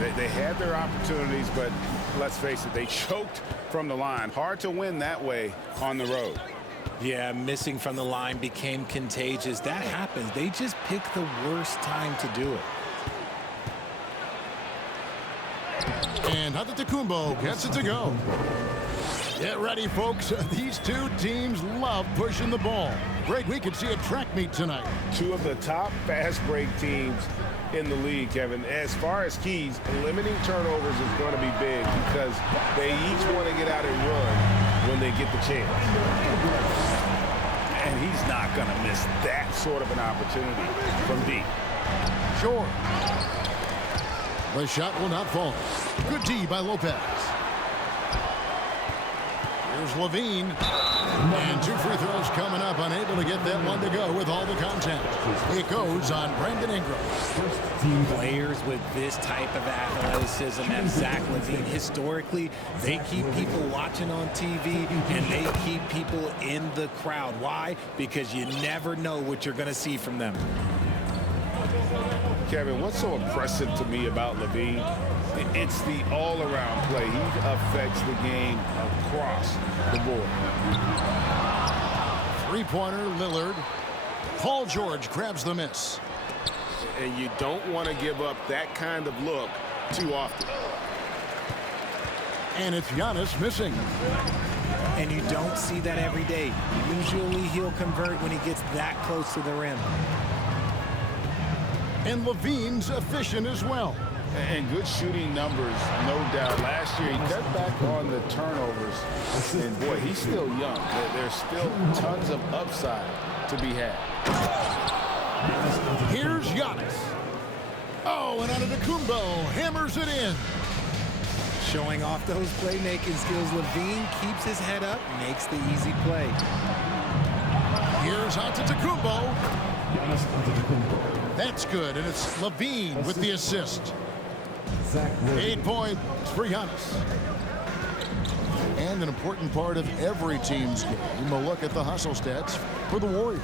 They had their opportunities, but let's face it, they choked from the line. Hard to win that way on the road. Yeah, missing from the line became contagious. That happens. They just picked the worst time to do it. And Antetokounmpo gets it to go. Get ready, folks. These two teams love pushing the ball. Greg, we could see a track meet tonight. Two of the top fast break teams in the league, Kevin. As far as keys, limiting turnovers is going to be big because they each want to get out and run when they get the chance. And he's not going to miss that sort of an opportunity from deep. Sure. The shot will not fall. Good D by Lopez. Here's Levine. And 2 free throws coming up. Unable to get that one to go with all the contact. It goes on Brandon Ingram. Players with this type of athleticism and Zach Levine, historically, they keep people watching on TV and they keep people in the crowd. Why? Because you never know what you're going to see from them. Kevin, what's so impressive to me about Levine? It's the all-around play. He affects the game across the board. Three-pointer, Lillard. Paul George grabs the miss. And you don't want to give up that kind of look too often. And it's Giannis missing. And you don't see that every day. Usually he'll convert when he gets that close to the rim. And Levine's efficient as well. And good shooting numbers, no doubt. Last year, he cut back on the turnovers. And, boy, he's still young. There's still tons of upside to be had. Here's Giannis. Oh, and Antetokounmpo hammers it in. Showing off those playmaking skills, Levine keeps his head up, makes the easy play. Here's Antetokounmpo. That's good, and it's Levine with the assist. 8 points for Giannis. And an important part of every team's game. We'll look at the hustle stats for the Warriors.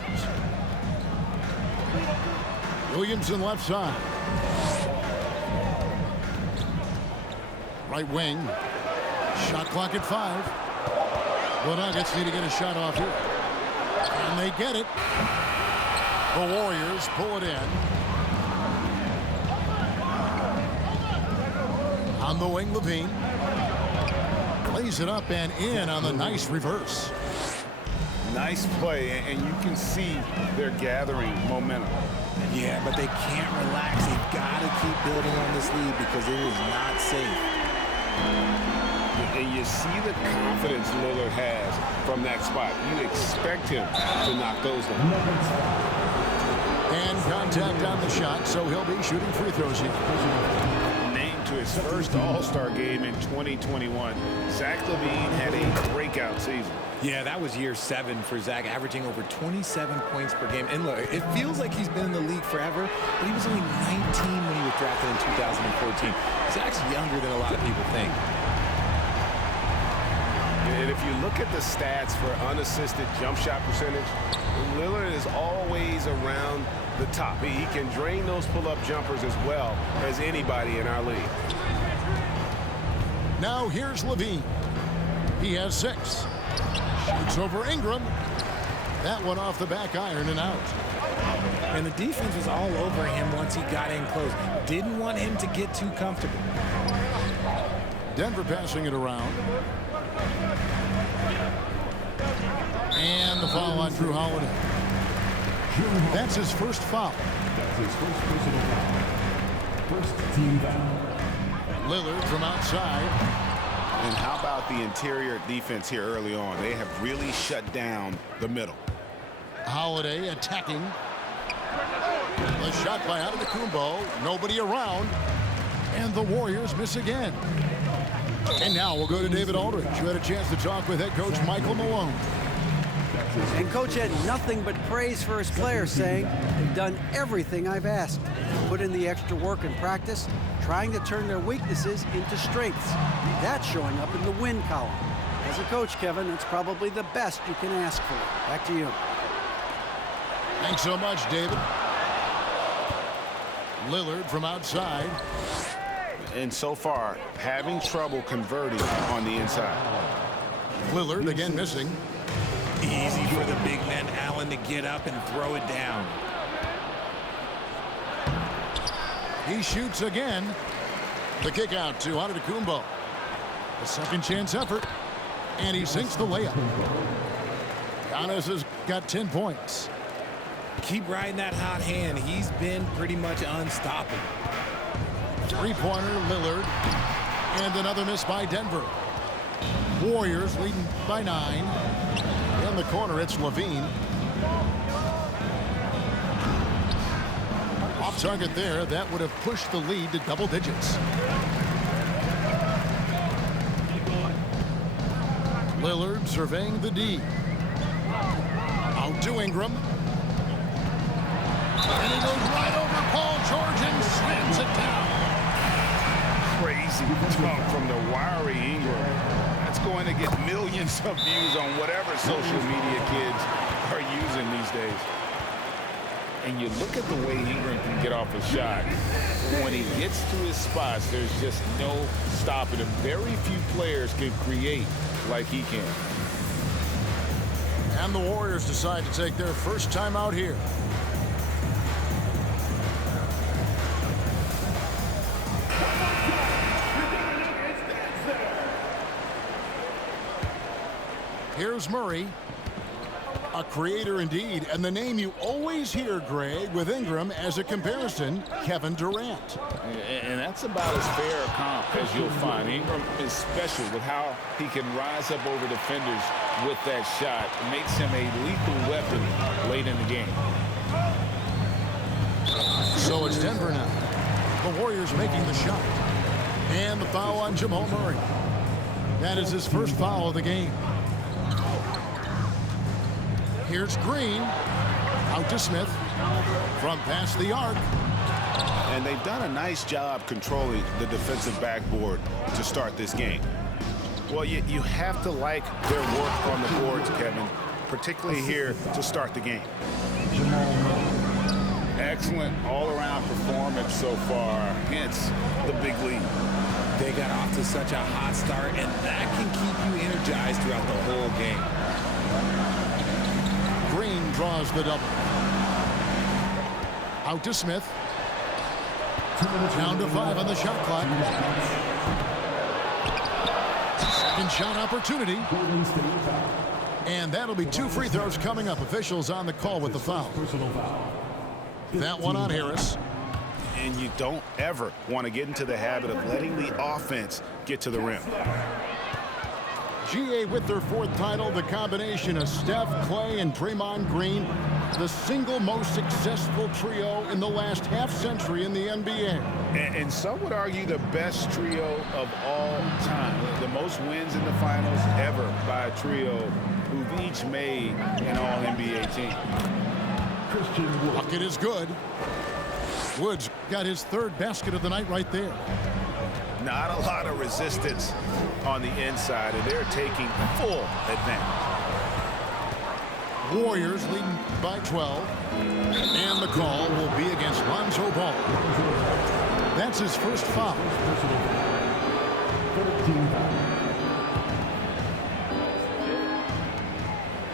Williamson left side. Right wing. Shot clock at 5. The Nuggets need to get a shot off here. And they get it. The Warriors pull it in. On the wing, Levine. Plays it up and in on the nice reverse. Nice play, and you can see they're gathering momentum. Yeah, but they can't relax. They've got to keep building on this lead because it is not safe. And you see the confidence Lillard has from that spot. You expect him to knock those down. And contact on the shot, so he'll be shooting free throws here. Named to his first All-Star game in 2021, Zach Levine had a breakout season. Yeah, that was year 7 for Zach, averaging over 27 points per game. And look, it feels like he's been in the league forever, but he was only 19 when he was drafted in 2014. Zach's younger than a lot of people think. And if you look at the stats for unassisted jump shot percentage, Lillard is always around the top. He can drain those pull-up jumpers as well as anybody in our league. Now here's Levine. He has 6. Shoots over Ingram. That one off the back iron and out. And the defense was all over him once he got in close. Didn't want him to get too comfortable. Denver passing it around. And the foul on Drew Holiday. That's his first foul. That's his first personal foul. First team foul. Lillard from outside. And how about the interior defense here early on? They have really shut down the middle. Holiday attacking. The shot by Antetokounmpo. Nobody around. And the Warriors miss again. And now we'll go to David Aldridge, who had a chance to talk with head coach Michael Malone. And Coach had nothing but praise for his players, saying, "They've done everything I've asked. Put in the extra work in practice, trying to turn their weaknesses into strengths. That's showing up in the win column." As a coach, Kevin, it's probably the best you can ask for. Back to you. Thanks so much, David. Lillard from outside. And so far, having trouble converting on the inside. Lillard again missing. Easy for the big man Allen to get up and throw it down. He shoots again. The kick out to Antetokounmpo. A second chance effort. And he sinks the layup. Giannis has got 10 points. Keep riding that hot hand. He's been pretty much unstoppable. Three-pointer, Lillard. And another miss by Denver. Warriors leading by 9. In the corner, it's Levine. Off target there. That would have pushed the lead to double digits. Lillard surveying the D. Out to Ingram. And he goes right over Paul George and slams it down. Crazy dunk from the wiry Ingram. That's going to get millions of views on whatever social media kids are using these days. And you look at the way Ingram can get off a shot. When he gets to his spots, there's just no stopping him. Very few players can create like he can. And the Warriors decide to take their first time out here. Here's Murray. A creator indeed, and the name you always hear, Greg, with Ingram as a comparison, Kevin Durant. And that's about as fair a comp as you'll find. Ingram is special with how he can rise up over defenders with that shot. It makes him a lethal weapon late in the game. So it's Denver now. The Warriors making the shot. And the foul on Jamal Murray. That is his first foul of the game. Here's Green. Out to Smith. From past the arc. And they've done a nice job controlling the defensive backboard to start this game. Well, you have to like their work on the boards, Kevin, particularly here to start the game. Excellent all-around performance so far, hence the big lead. They got off to such a hot start, and that can keep you energized throughout the whole game. Green draws the double. Out to Smith. Down to 5 on the shot clock. Second shot opportunity. And that'll be 2 free throws coming up. Officials on the call with the foul. That one on Harris. And you don't ever want to get into the habit of letting the offense get to the rim. GA with their 4th title, the combination of Steph, Clay, and Draymond Green, the single most successful trio in the last half-century in the NBA. And some would argue the best trio of all time. The most wins in the finals ever by a trio who've each made an All-NBA team. Bucket is good. Woods got his 3rd basket of the night right there. Not a lot of resistance on the inside, and they're taking full advantage. Warriors leading by 12. And the call will be against Lonzo Ball. That's his first foul.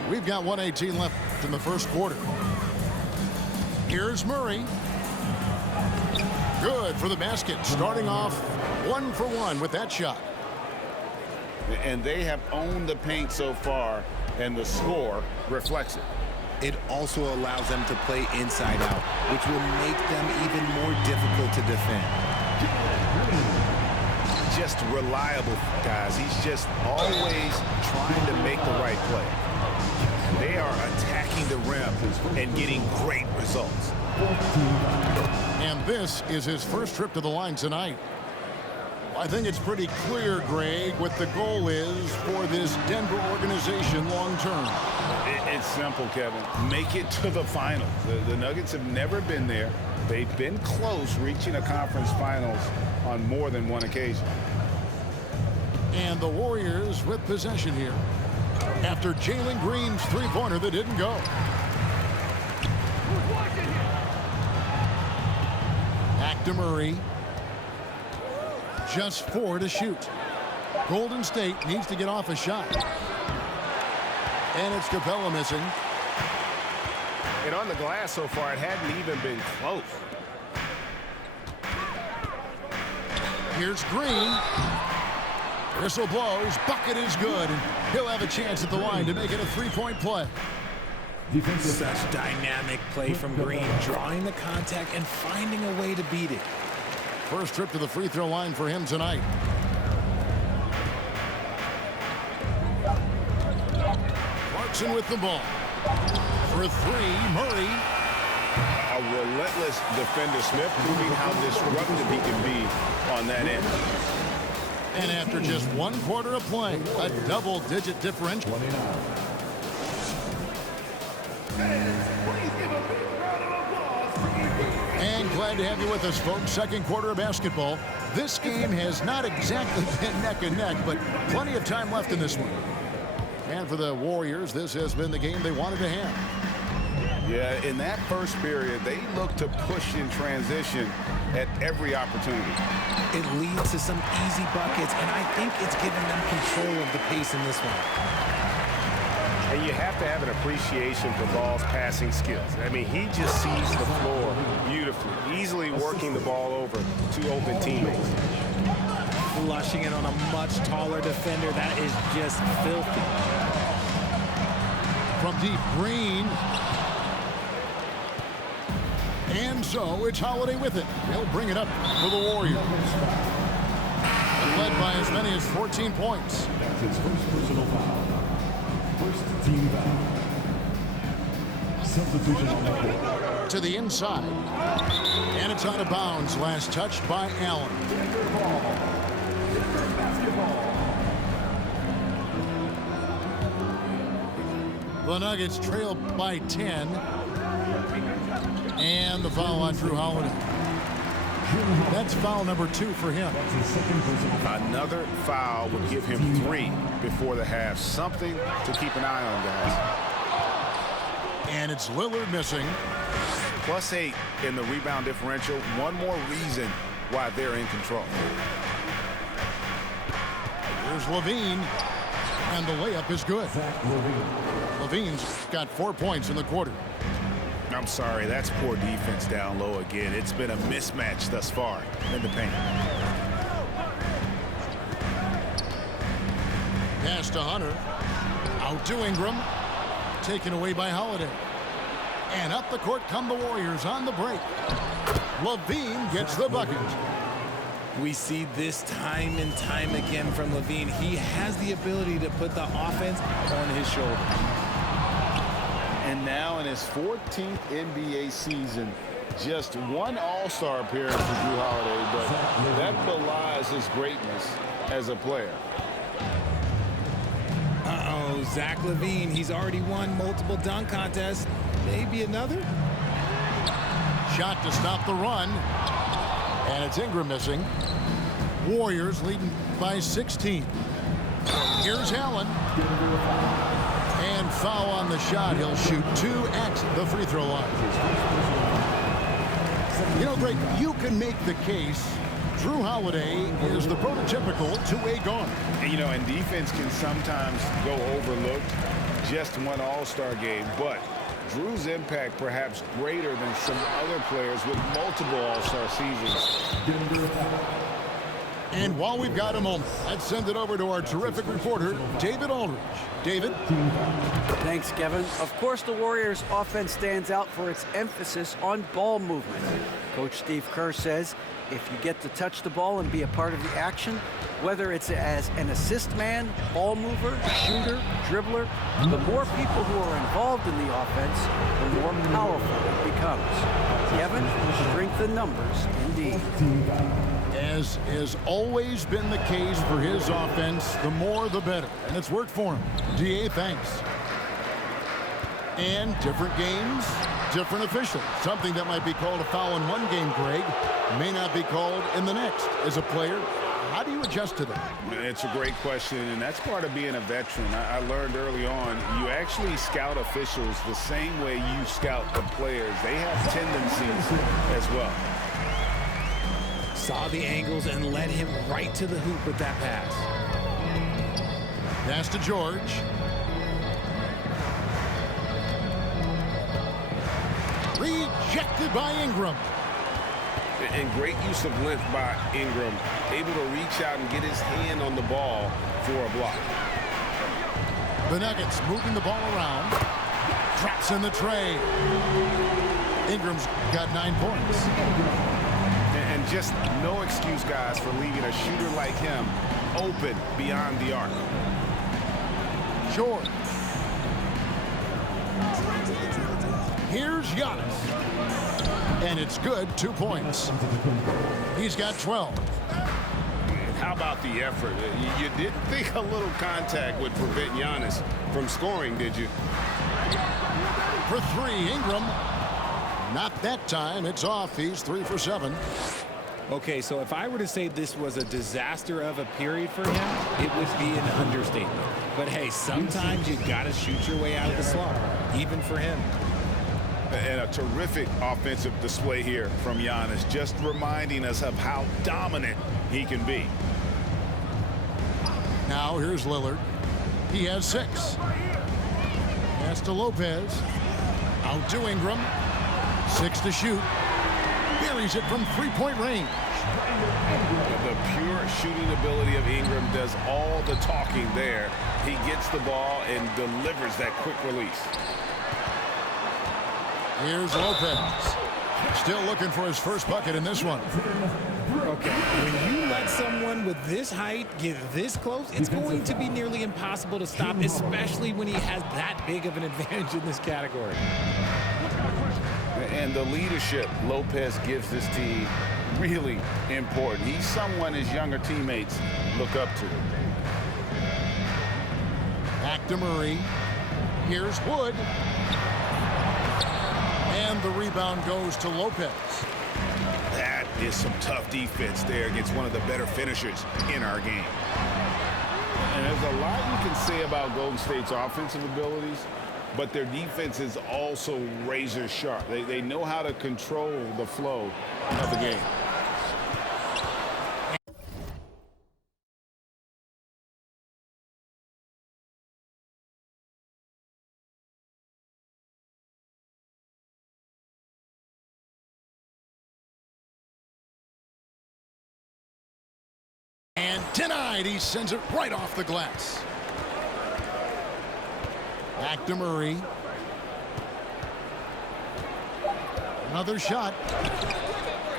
We've got 1:18 left in the first quarter. Here's Murray. Good for the basket. Starting off 1 for 1 with that shot. And they have owned the paint so far, and the score reflects it. It also allows them to play inside out, which will make them even more difficult to defend. Just reliable, guys. He's just always trying to make the right play. They are attacking the rim and getting great results. And this is his first trip to the line tonight. I think it's pretty clear, Greg, what the goal is for this Denver organization long term. It's simple, Kevin. Make it to the finals. The Nuggets have never been there. They've been close reaching a conference finals on more than one occasion. And the Warriors with possession here after Jalen Green's three-pointer that didn't go. Back to Murray. Just 4 to shoot. Golden State needs to get off a shot. And it's Capella missing. And on the glass so far, it hadn't even been close. Here's Green. Whistle blows. Bucket is good. And he'll have a chance at the line to make it a 3-point play. Such dynamic play from Green, drawing the contact and finding a way to beat it. First trip to the free throw line for him tonight. Clarkson with the ball. For 3, Murray. A relentless defender. Smith proving how disruptive he can be on that end. And after just 1 quarter of play, a double-digit differential. And glad to have you with us, folks. Second quarter of basketball. This game has not exactly been neck and neck, but plenty of time left in this one. And for the Warriors, this has been the game they wanted to have. Yeah, in that first period, they looked to push in transition at every opportunity. It leads to some easy buckets, and I think it's giving them control of the pace in this one. And you have to have an appreciation for Ball's passing skills. I mean, he just sees the floor beautifully, easily working the ball over to open teammates. Flushing it on a much taller defender. That is just filthy. From deep, Green. And so it's Holiday with it. He'll bring it up for the Warriors. Led by as many as 14 points. That's his first personal foul. First team foul. Substitution on the court. To the inside. And it's out of bounds. Last touched by Allen. The Nuggets trail by 10. And the foul on Drew Holiday. That's foul number 2 for him. Another foul would give him 3 before the half. Something to keep an eye on, guys. And it's Lillard missing. +8 in the rebound differential. One more reason why they're in control. Here's Levine. And the layup is good. Levine's got 4 points in the quarter. I'm sorry, that's poor defense down low again. It's been a mismatch thus far in the paint. Pass to Hunter. Out to Ingram. Taken away by Holiday. And up the court come the Warriors on the break. Levine gets the bucket. We see this time and time again from Levine. He has the ability to put the offense on his shoulder. And now in his 14th NBA season, just 1 All-Star appearance for Drew Holiday, but that belies his greatness as a player. Uh-oh, Zach LaVine, he's already won multiple dunk contests. Maybe another? Shot to stop the run. And it's Ingram missing. Warriors leading by 16. Here's Allen. And foul on the shot. He'll shoot 2 at the free throw line. You know, Greg, you can make the case Drew Holiday is the prototypical two-way guard. And, you know, and defense can sometimes go overlooked. Just 1 All-Star game, but Drew's impact perhaps greater than some other players with multiple All-Star seasons. And while we've got a moment, let's send it over to our terrific reporter, David Aldridge. David? Thanks, Kevin. Of course, the Warriors' offense stands out for its emphasis on ball movement. Coach Steve Kerr says, if you get to touch the ball and be a part of the action, whether it's as an assist man, ball mover, shooter, dribbler, the more people who are involved in the offense, the more powerful it becomes. Kevin, strength in numbers, indeed. As has always been the case for his offense, the more the better. And it's worked for him. DA, thanks. And different games, different officials. Something that might be called a foul in one game, Greg, may not be called in the next. As a player, how do you adjust to that? It's a great question, and that's part of being a veteran. I learned early on, you actually scout officials the same way you scout the players. They have tendencies as well. saw the angles and led him right to the hoop with that pass. Pass to George. Rejected by Ingram. And great use of length by Ingram, able to reach out and get his hand on the ball for a block. The Nuggets moving the ball around. Traps in the tray. Ingram's got 9 points. And just no excuse, guys, for leaving a shooter like him open beyond the arc. George. Here's Giannis. And it's good, 2 points. He's got 12. How about the effort? You didn't think a little contact would prevent Giannis from scoring, did you? For 3, Ingram. Not that time. It's off. He's 3 for 7. Okay, so if I were to say this was a disaster of a period for him, it would be an understatement. But hey, sometimes you got to shoot your way out of the slump, even for him. And a terrific offensive display here from Giannis, just reminding us of how dominant he can be. Now here's Lillard. He has 6. Pass to Lopez. Out to Ingram. 6 to shoot. Buries it from 3-point range. The pure shooting ability of Ingram does all the talking there. He gets the ball and delivers that quick release. Here's Lopez. Still looking for his first bucket in this one. Okay, when you let someone with this height get this close, it's going to be nearly impossible to stop, especially when he has that big of an advantage in this category. And the leadership Lopez gives this team really important. He's someone his younger teammates look up to. Back to Murray. Here's Wood. And the rebound goes to Lopez. That is some tough defense there against one of the better finishers in our game. And there's a lot you can say about Golden State's offensive abilities, but their defense is also razor sharp. They know how to control the flow of the game. And denied. He sends it right off the glass. Back to Murray. Another shot.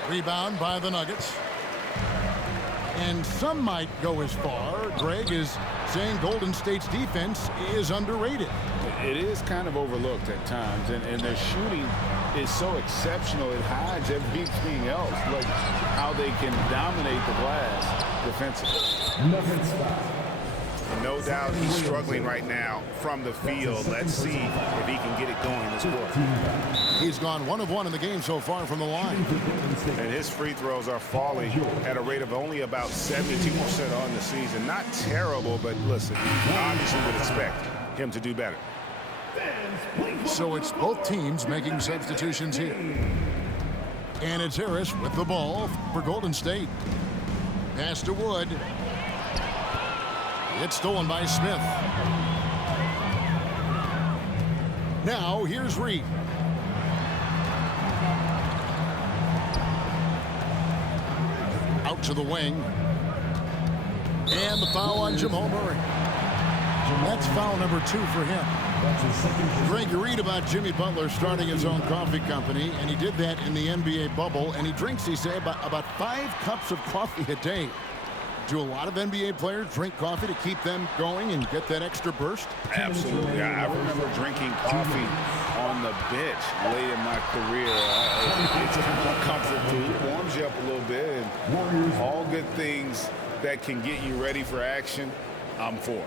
Rebound by the Nuggets. And some might go as far, Greg, is saying Golden State's defense is underrated. It is kind of overlooked at times, and their shooting is so exceptional it hides everything else, like how they can dominate the glass defensively. No doubt he's struggling right now from the field. Let's see if he can get it going this quarter. He's gone 1 of 1 in the game so far from the line. And his free throws are falling at a rate of only about 72% on the season. Not terrible, but listen, you obviously would expect him to do better. So it's both teams making substitutions here. And it's Harris with the ball for Golden State. Pass to Wood. It's stolen by Smith. Now here's Reed. Out to the wing. And the foul on Jamal Murray. That's foul number 2 for him. Greg, you read about Jimmy Butler starting his own coffee company, and he did that in the NBA bubble, and he drinks, he said, about 5 cups of coffee a day. Do a lot of NBA players drink coffee to keep them going and get that extra burst? Absolutely. I remember drinking coffee on the bench late in my career. It's kind of comfort food, warms you up a little bit, and all good things that can get you ready for action, I'm for.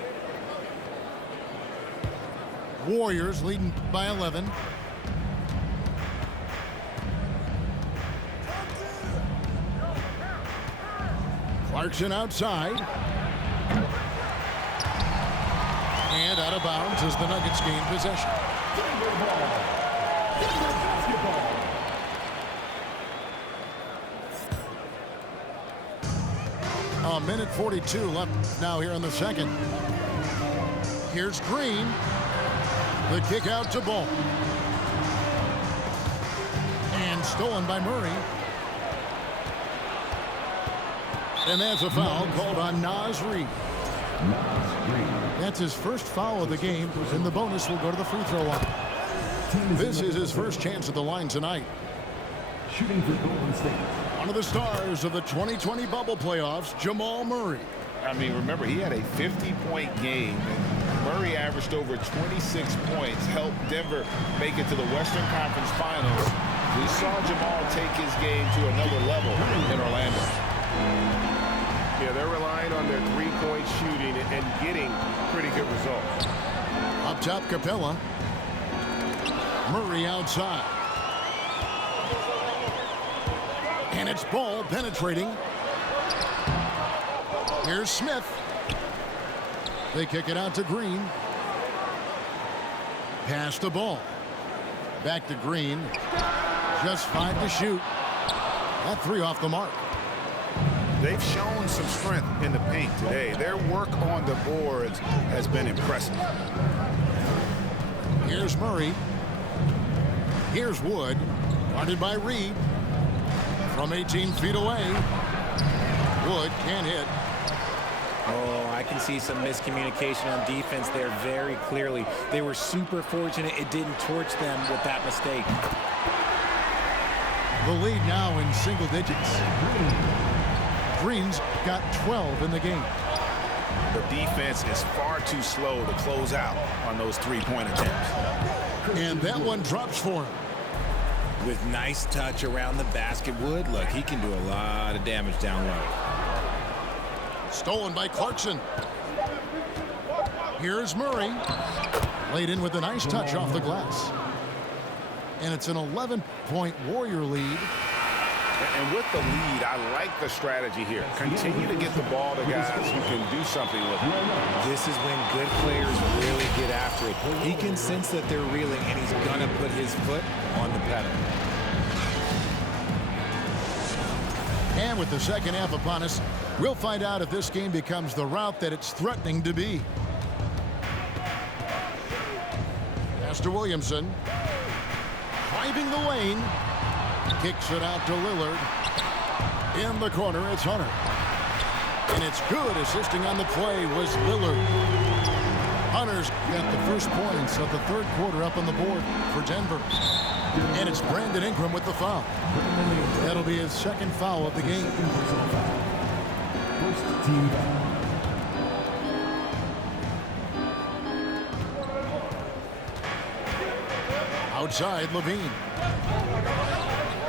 Warriors leading by 11. Clarkson outside. And out of bounds as the Nuggets gain possession. A minute 42 left now here in the second. Here's Green. The kick out to Ball. And stolen by Murray. And that's a foul called on Naz Reid. That's his first foul of the game, and the bonus will go to the free throw line. This is his first chance at the line tonight. Shooting for Golden State. One of the stars of the 2020 bubble playoffs, Jamal Murray. I mean, remember, he had a 50-point game. And Murray averaged over 26 points, helped Denver make it to the Western Conference Finals. We saw Jamal take his game to another level in Orlando. Yeah, they're relying on their three-point shooting and getting pretty good results. Up top, Capella. Murray outside. And it's Ball penetrating. Here's Smith. They kick it out to Green. Pass the ball. Back to Green. Just 5 to shoot. That 3 off the mark. They've shown some strength in the paint today. Their work on the boards has been impressive. Here's Murray. Here's Wood. Guarded by Reid. From 18 feet away. Wood can't hit. Oh, I can see some miscommunication on defense there very clearly. They were super fortunate it didn't torch them with that mistake. The lead now in single digits. Green's got 12 in the game. The defense is far too slow to close out on those three-point attempts. And that one drops for him. With nice touch around the basket, Wood, look, he can do a lot of damage down low. Stolen by Clarkson. Here's Murray. Laid in with a nice touch off the glass. And it's an 11-point Warrior lead. And with the lead, I like the strategy here. Continue to get the ball to guys who can do something with it. This is when good players really get after it. He can sense that they're reeling, and he's going to put his foot on the pedal. And with the second half upon us, we'll find out if this game becomes the route that it's threatening to be. Pass to Williamson. Driving the lane. Kicks it out to Lillard. In the corner, it's Hunter. And it's good. Assisting on the play was Lillard. Hunter's got the first points of the third quarter up on the board for Denver. And it's Brandon Ingram with the foul. That'll be his second foul of the game. First team foul. Outside, Levine.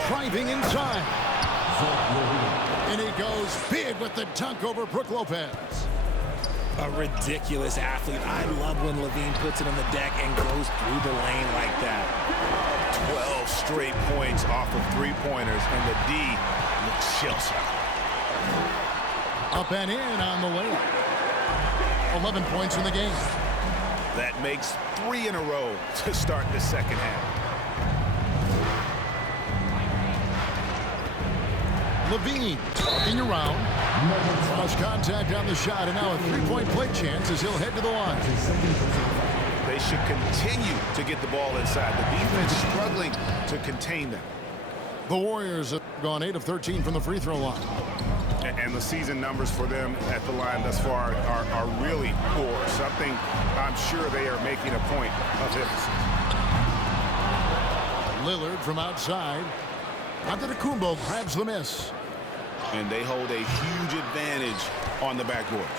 Driving inside. And he goes big with the dunk over Brook Lopez. A ridiculous athlete. I love when Levine puts it on the deck and goes through the lane like that. 12 straight points off of three-pointers, and the D looks shell-shocked. Up and in on the layup. 11 points in the game. That makes 3 in a row to start the second half. Levine walking around. Cross contact on the shot, and now a three-point play chance as he'll head to the line. They should continue to get the ball inside. The defense struggling to contain them. The Warriors have gone 8 of 13 from the free throw line. And the season numbers for them at the line thus far are really poor. Something I'm sure they are making a point of emphasis. Lillard from outside. Antetokounmpo grabs the miss. And they hold a huge advantage on the backboard.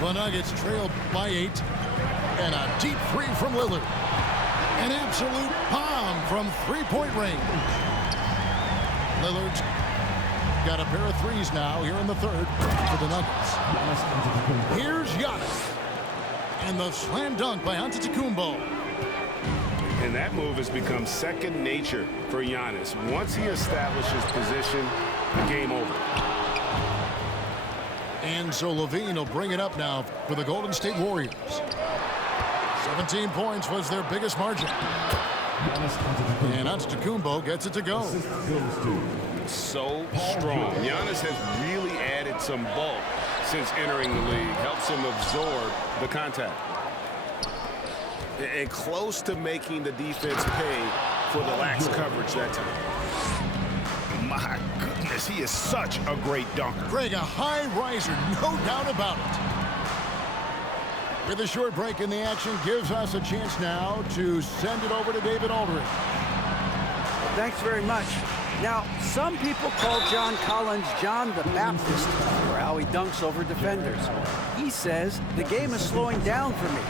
The Nuggets trail by 8. And a deep three from Lillard. An absolute bomb from three-point range. Lillard's got a pair of threes now here in the third for the Nuggets. Here's Giannis. And the slam dunk by Antetokounmpo. And that move has become second nature for Giannis. Once he establishes position, game over. And so Levine will bring it up now for the Golden State Warriors. 17 points was their biggest margin. And Antetokounmpo gets it to go. So strong. Giannis has really added some bulk since entering the league. Helps him absorb the contact. And close to making the defense pay for the lax coverage that time. My goodness, he is such a great dunker. Greg, a high riser, no doubt about it. With a short break in the action, gives us a chance now to send it over to David Aldridge. Thanks very much. Now, some people call John Collins John the Baptist for how he dunks over defenders. He says, the game is slowing down for me.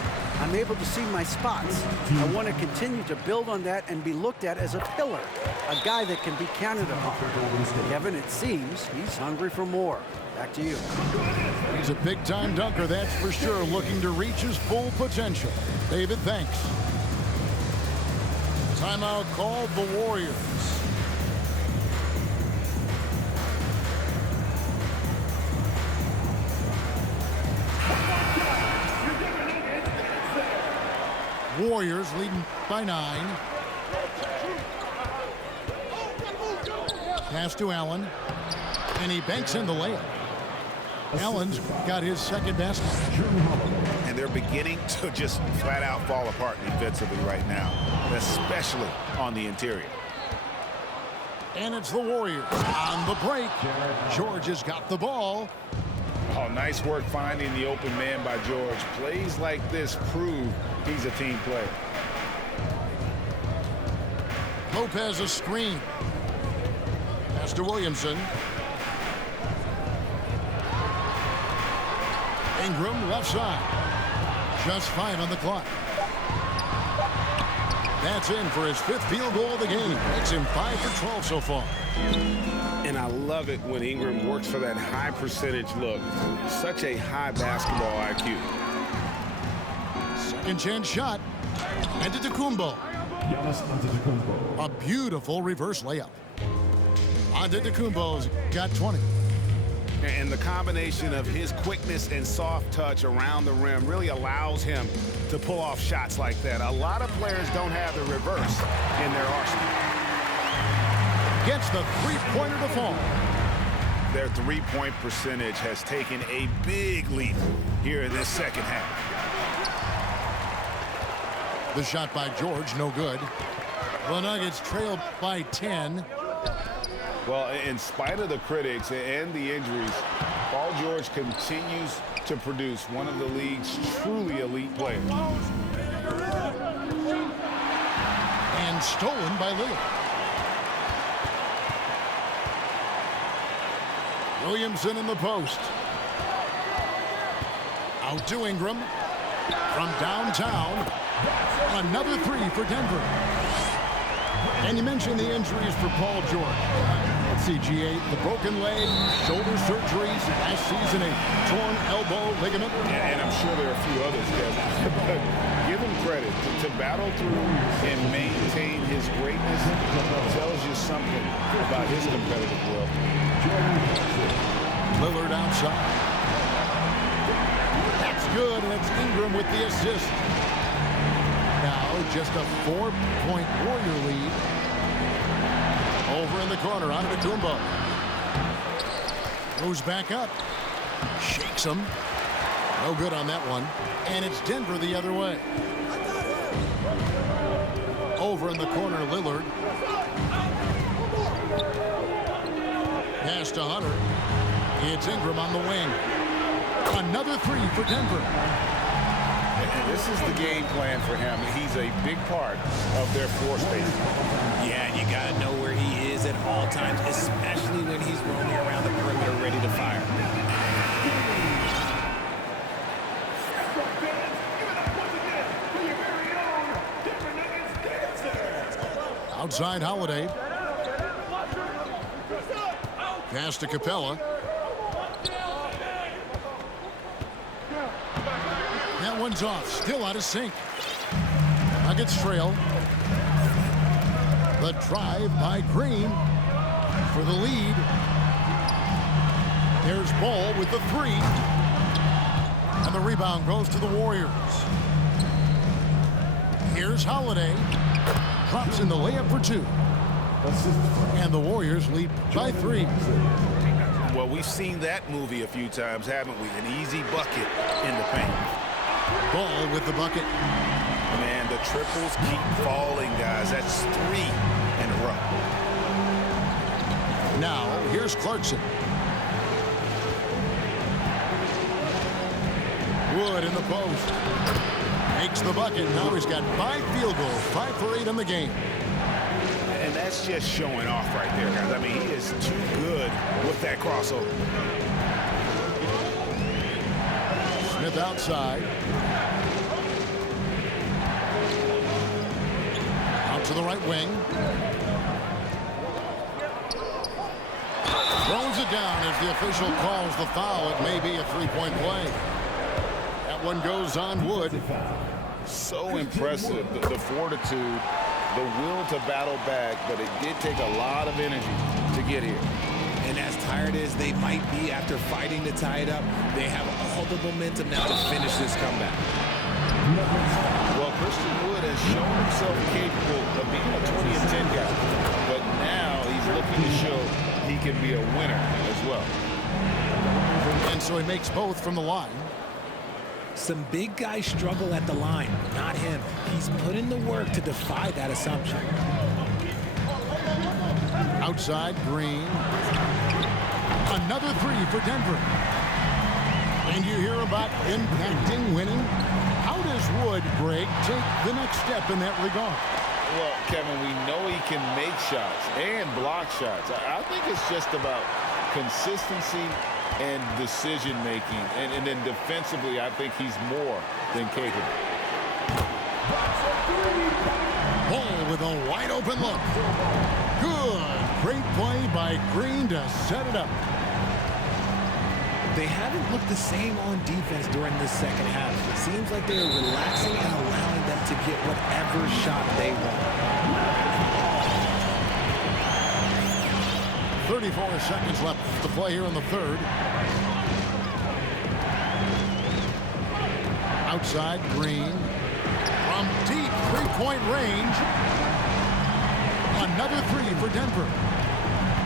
I'm able to see my spots. I want to continue to build on that and be looked at as a pillar, a guy that can be counted upon. Kevin, it seems he's hungry for more. Back to you. He's a big-time dunker, that's for sure, looking to reach his full potential. David, thanks. Timeout called the Warriors. Warriors leading by 9. Pass to Allen. And he banks in the layup. Allen's got his second basket. And they're beginning to just flat out fall apart defensively right now, especially on the interior. And it's the Warriors on the break. George has got the ball. Oh, nice work finding the open man by George. Plays like this prove he's a team player. Lopez a screen. Pass to Williamson. Ingram left side. Just 5 on the clock. That's in for his 5th field goal of the game. Makes him 5 for 12 so far. And I love it when Ingram works for that high percentage look. Such a high basketball IQ. Second chance shot. Antetokounmpo. A beautiful reverse layup. Antetokounmpo's got 20. And the combination of his quickness and soft touch around the rim really allows him to pull off shots like that. A lot of players don't have the reverse in their arsenal. Gets the three-pointer to fall. Their three-point percentage has taken a big leap here in this second half. The shot by George, no good. The Nuggets trail by 10. Well, in spite of the critics and the injuries, Paul George continues to produce one of the league's truly elite players. And stolen by Lillard. Williamson in the post. Out to Ingram. From downtown. Another 3 for Denver. And you mentioned the injuries for Paul George. Let's see, G8, the broken leg, shoulder surgeries, last season a torn elbow ligament. And I'm sure there are a few others, Kevin. But give him credit to battle through and maintain his greatness tells you something about his competitive will. Lillard outside. That's good, and it's Ingram with the assist. Now just a 4-point Warrior lead. Over in the corner, Antetokounmpo. Goes back up. Shakes him. No good on that one. And it's Denver the other way. Over in the corner, Lillard. Pass to Hunter. It's Ingram on the wing. Another 3 for Denver. And this is the game plan for him. He's a big part of their floor space. Yeah, you got to know where he is at all times, especially when he's roaming around the perimeter ready to fire. Outside Holiday. Pass to Capella. That one's off. Still out of sync. Nuggets trail. The drive by Green for the lead. There's Ball with the 3. And the rebound goes to the Warriors. Here's Holiday. Drops in the layup for 2. And the Warriors lead by 3. Well, Well, we've seen that movie a few times, haven't we? An easy bucket in the paint. Ball with the bucket. Man, the triples keep falling, guys. That's 3 in a row. Now, here's Clarkson. Wood in the post. Makes the bucket. Now he's got 5 field goals, 5 for 8 in the game. And that's just showing off right there, guys. I mean, he is too good with that crossover. Smith outside. Out to the right wing. Throws it down as the official calls the foul. It may be a 3-point play. That one goes on Wood. So impressive, the fortitude, the will to battle back, but it did take a lot of energy to get here. And as tired as they might be after fighting to tie it up, they have all the momentum now to finish this comeback. Well, Christian Wood has shown himself capable of being a 20-10 guy, but now he's looking to show he can be a winner as well. And so he makes both from the line. Some big guys struggle at the line, not him. He's put in the work to defy that assumption. Outside, Green. Another 3 for Denver. And you hear about impacting winning. How does Wood break take the next step in that regard? Well, Kevin, we know he can make shots and block shots. I think it's just about consistency and decision-making. And then defensively, I think he's more than capable. Ball with a wide-open look. Good. Great play by Green to set it up. They haven't looked the same on defense during this second half. It seems like they're relaxing and allowing them to get whatever shot they want. 34 seconds left to play here in the third. Outside, Green. From deep three-point range. Another 3 for Denver.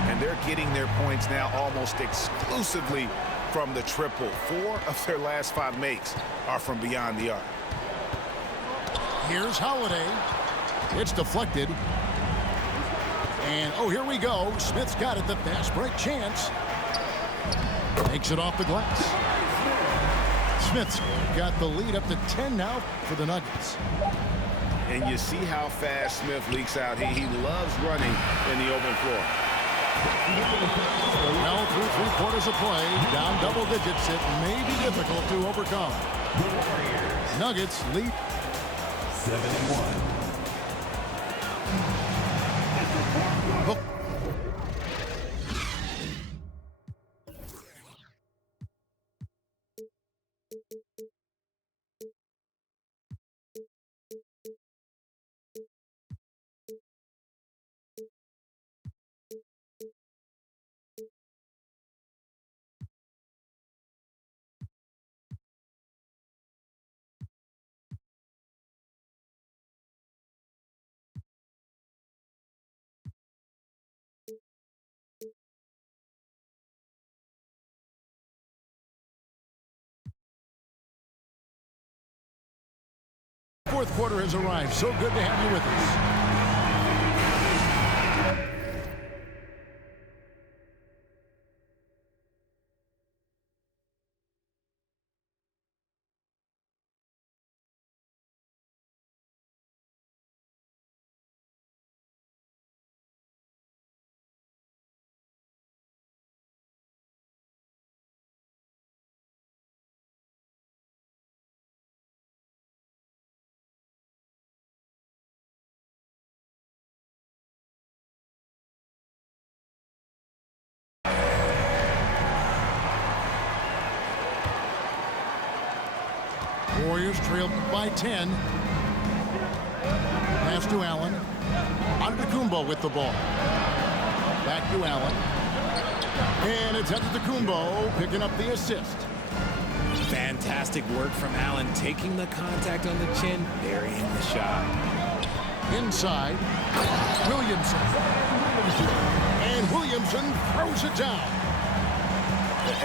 And they're getting their points now almost exclusively from the triple. 4 of their last 5 makes are from beyond the arc. Here's Holiday. It's deflected. And, oh, here we go. Smith's got it. The fast break chance. Takes it off the glass. Smith's got the lead up to 10 now for the Nuggets. And you see how fast Smith leaks out. He loves running in the open floor. Well, through 3 quarters of play, down double digits, it may be difficult to overcome. Nuggets lead 7-1. Fourth quarter has arrived. So good to have you with us. Warriors trail by 10. Pass to Allen. Antetokounmpo with the ball. Back to Allen. And it's Antetokounmpo picking up the assist. Fantastic work from Allen, taking the contact on the chin, burying the shot. Inside. Williamson. And Williamson throws it down.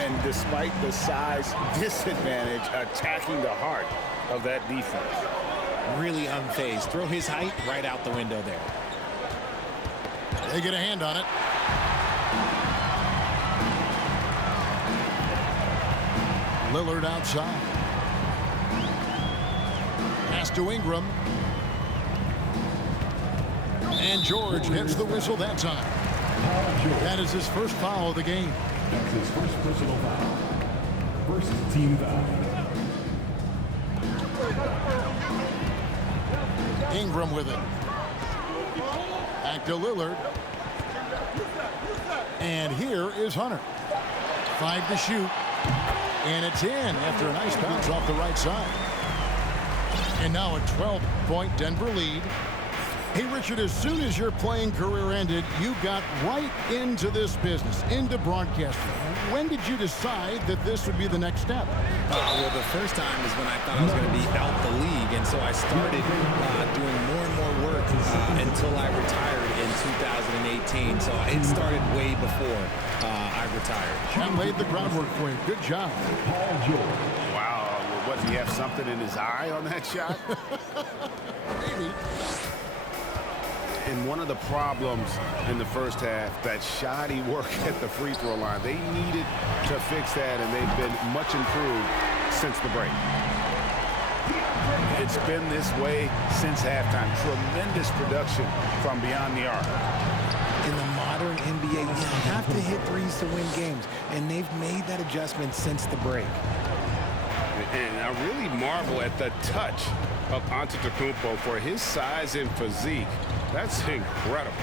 And despite the size disadvantage, attacking the heart of that defense. Really unfazed. Throw his height right out the window there. They get a hand on it. Lillard outside. Pass to Ingram. And George gets the whistle that time. That is his first foul of the game. That's his first personal foul. First team foul. Ingram with it. Back to Lillard. And here is Hunter. 5 to shoot. And it's in after a nice bounce off the right side. And now a 12-point Denver lead. Hey, Richard, as soon as your playing career ended, you got right into this business, into broadcasting. When did you decide that this would be the next step? Well, the first time is when I thought I was going to be out the league, and so I started doing more and more work until I retired in 2018. So it started way before I retired. John laid the groundwork for you. Good job. Paul George. Wow, what, did he have something in his eye on that shot? Maybe. And one of the problems in the first half, that shoddy work at the free throw line. They needed to fix that, and they've been much improved since the break. It's been this way since halftime. Tremendous production from beyond the arc. In the modern NBA, you have to hit threes to win games, and they've made that adjustment since the break. And I really marvel at the touch of Antetokounmpo for his size and physique. That's incredible.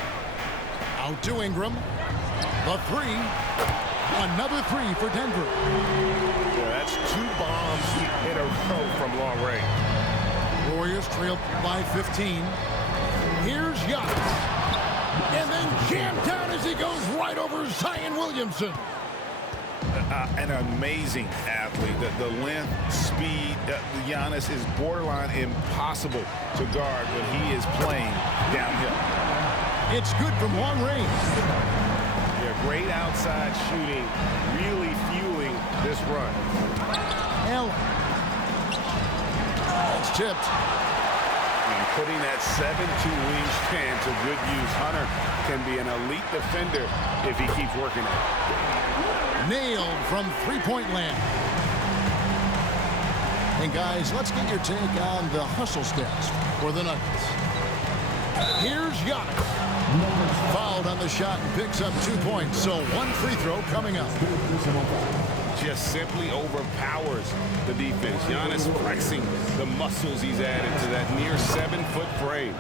Out to Ingram. The three. Another three for Denver. Yeah, that's 2 bombs in a row from long range. Warriors trail by 15. Here's Giannis. And then jammed down as he goes right over Zion Williamson. An amazing athlete. The length, speed, Giannis is borderline impossible to guard when he is playing downhill. It's good from long range. Yeah, great outside shooting, really fueling this run. Allen. It's tipped. And putting that 7'2" wingspan to good use. Hunter can be an elite defender if he keeps working at it. Nailed from three-point land. And guys, let's get your take on the hustle stats for the Nuggets. Here's Giannis. Fouled on the shot and picks up 2 points. So 1 free throw coming up. Just simply overpowers the defense. Giannis flexing the muscles he's added to that near 7-foot frame.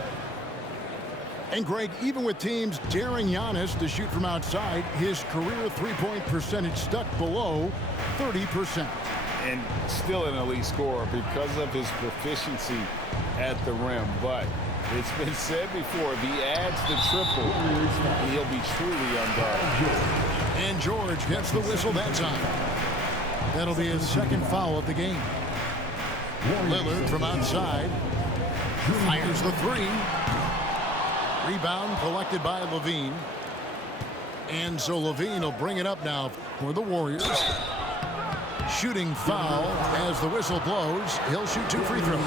And Greg, even with teams daring Giannis to shoot from outside, his career three-point percentage stuck below 30%. And still an elite scorer because of his proficiency at the rim. But it's been said before, if he adds the triple, he'll be truly unguarded. And George gets the whistle that time. That'll be his second foul of the game. Lillard from outside fires the three. Rebound collected by Levine. And so Levine will bring it up now for the Warriors. Shooting foul as the whistle blows. He'll shoot 2 free throws.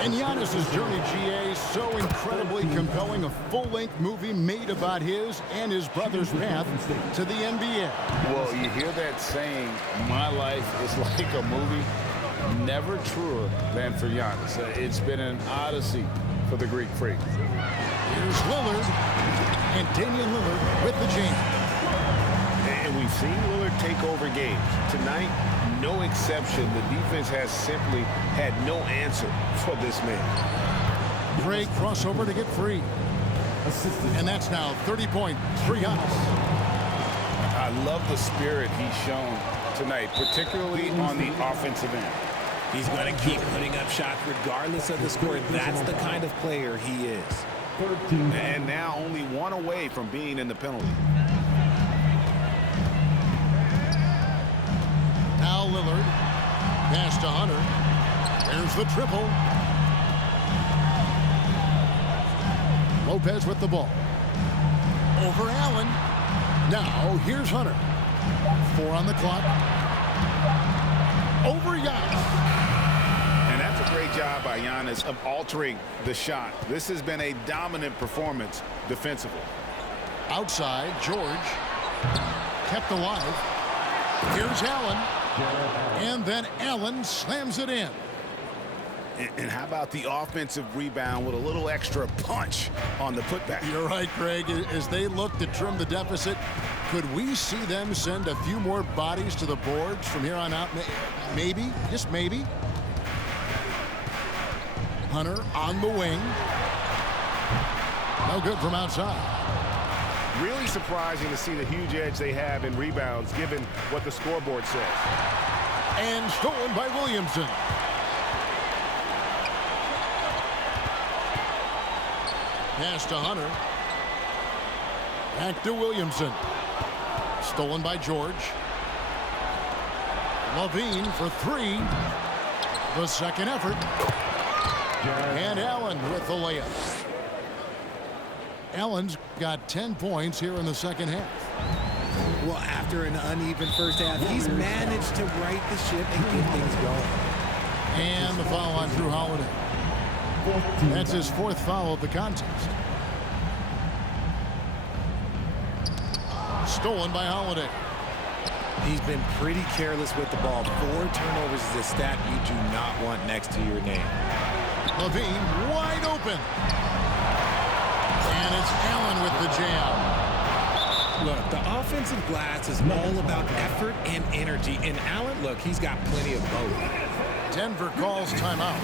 And Giannis' journey, GA, so incredibly compelling. A full-length movie made about his and his brother's path to the NBA. Well, you hear that saying, my life is like a movie. Never truer than for Giannis. It's been an odyssey for the Greek freak. Here's Lillard. And Damian Lillard with the jam. And we've seen Lillard take over games. Tonight, no exception. The defense has simply had no answer for this man. Great crossover to get free. And that's now 30 points for Giannis. I love the spirit he's shown tonight, particularly on the offensive end. He's going to keep putting up shots regardless of the score. That's the kind of player he is. And now only 1 away from being in the penalty. Now Lillard. Pass to Hunter. There's the triple. Lopez with the ball. Over Allen. Now here's Hunter. 4 on the clock. Over Giannis. And that's a great job by Giannis of altering the shot. This has been a dominant performance defensively. Outside, George kept alive. Here's Allen. And then Allen slams it in. And how about the offensive rebound with a little extra punch on the putback? You're right, Greg. As they look to trim the deficit, could we see them send a few more bodies to the boards from here on out? Maybe, just maybe. Hunter on the wing. No good from outside. Really surprising to see the huge edge they have in rebounds given what the scoreboard says. And stolen by Williamson. Pass to Hunter. Back to Williamson. Stolen by George. Levine for 3. The second effort. And Allen with the layup. Allen's got 10 points here in the second half. Well, after an uneven first half, he's managed to right the ship and get things going. And the foul on Drew Holiday. That's his 4th foul of the contest. Stolen by Holiday. He's been pretty careless with the ball. 4 turnovers is a stat you do not want next to your name. Levine wide open. And it's Allen with the jam. Look, the offensive glass is all about effort and energy. And Allen, look, he's got plenty of both. Denver calls timeout.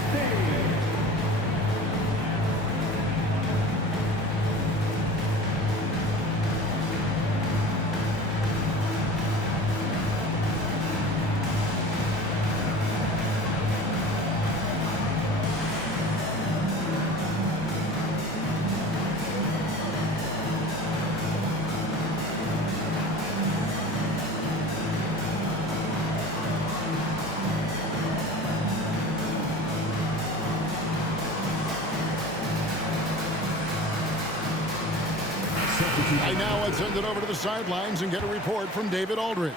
Now let's send it over to the sidelines and get a report from David Aldridge.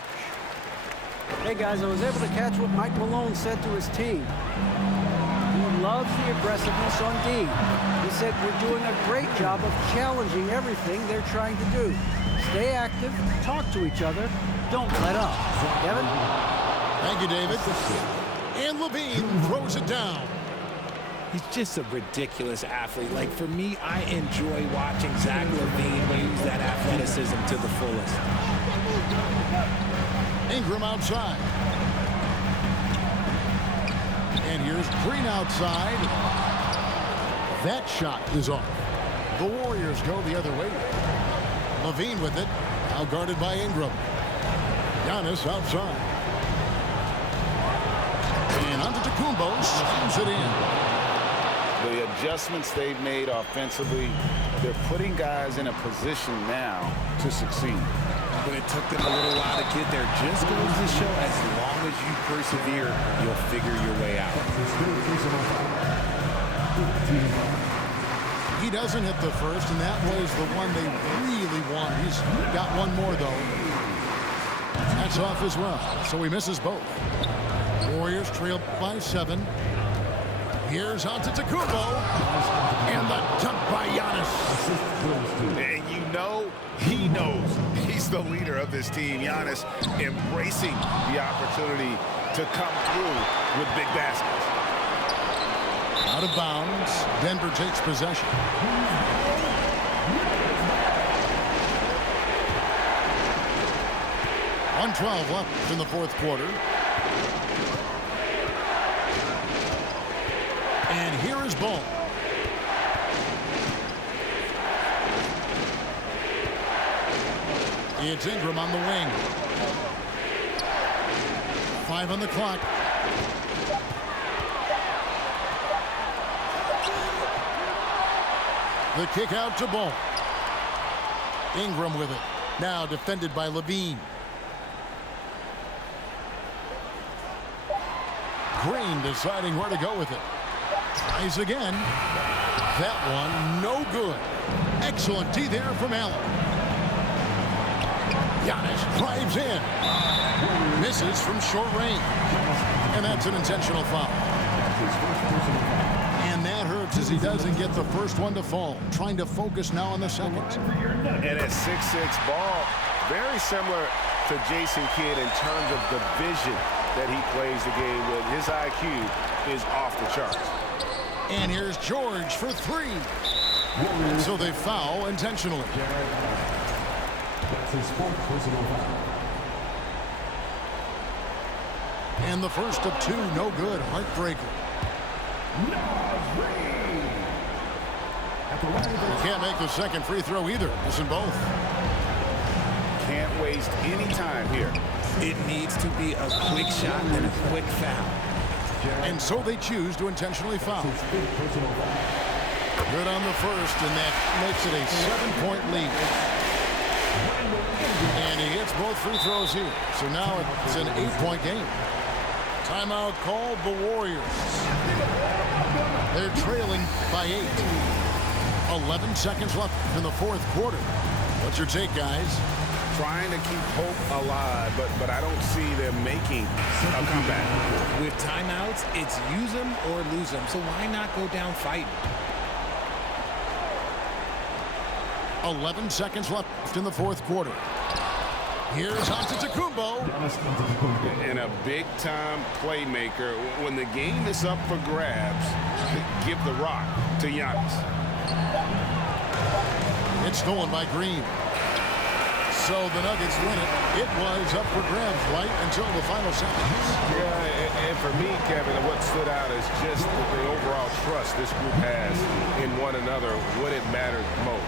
Hey, guys, I was able to catch what Mike Malone said to his team. He loves the aggressiveness on D. He said we're doing a great job of challenging everything they're trying to do. Stay active, talk to each other, don't let up. Kevin? Thank you, David. And Levine throws it down. He's just a ridiculous athlete. Like, for me, I enjoy watching Zach LaVine use that athleticism to the fullest. Ingram outside. And here's Green outside. That shot is off. The Warriors go the other way. LaVine with it. Now guarded by Ingram. Giannis outside. And Antetokounmpo slams it in. The adjustments they've made offensively, they're putting guys in a position now to succeed. But it took them a little while to get there. Just goes to show, as long as you persevere, you'll figure your way out. He doesn't hit the first, and that was the one they really want. He's got one more, though. That's off as well, so he misses both. Warriors trail by 7. Here's Antetokounmpo, and the dunk by Giannis. And you know, he knows he's the leader of this team. Giannis embracing the opportunity to come through with big baskets. Out of bounds. Denver takes possession. .112 left in the 4th quarter. And here is Ball. It's Ingram on the wing. 5 on the clock. The kick out to Ball. Ingram with it. Now defended by Levine. Green deciding where to go with it. Tries again. That one no good. Excellent D there from Allen. Giannis drives in. Misses from short range. And that's an intentional foul. And that hurts as he doesn't get the first one to fall. Trying to focus now on the second. And at 6'6" ball, very similar to Jason Kidd in terms of the vision that he plays the game with. His IQ is off the charts. And here's George for three. So they foul intentionally. That's his fourth personal foul. And the first of two, no good. Heartbreaker. He can't make the second free throw either. Missing both. Can't waste any time here. It needs to be a quick shot and a quick foul. And so they choose to intentionally foul. Good on the first, and that makes it a 7-point lead. And he hits both free throws here. So now it's an 8-point game. Timeout called the Warriors. They're trailing by 8. 11 seconds left in the fourth quarter. What's your take, guys? Trying to keep hope alive, but I don't see them making a comeback. With timeouts, it's use them or lose them. So why not go down fighting? 11 seconds left in the fourth quarter. Here's Antetokounmpo. And a big-time playmaker. When the game is up for grabs, give the rock to Giannis. It's stolen by Green. So the Nuggets win it. It was up for grabs right until the final seconds. Yeah, and for me, Kevin, what stood out is just the overall trust this group has in one another when it matters most.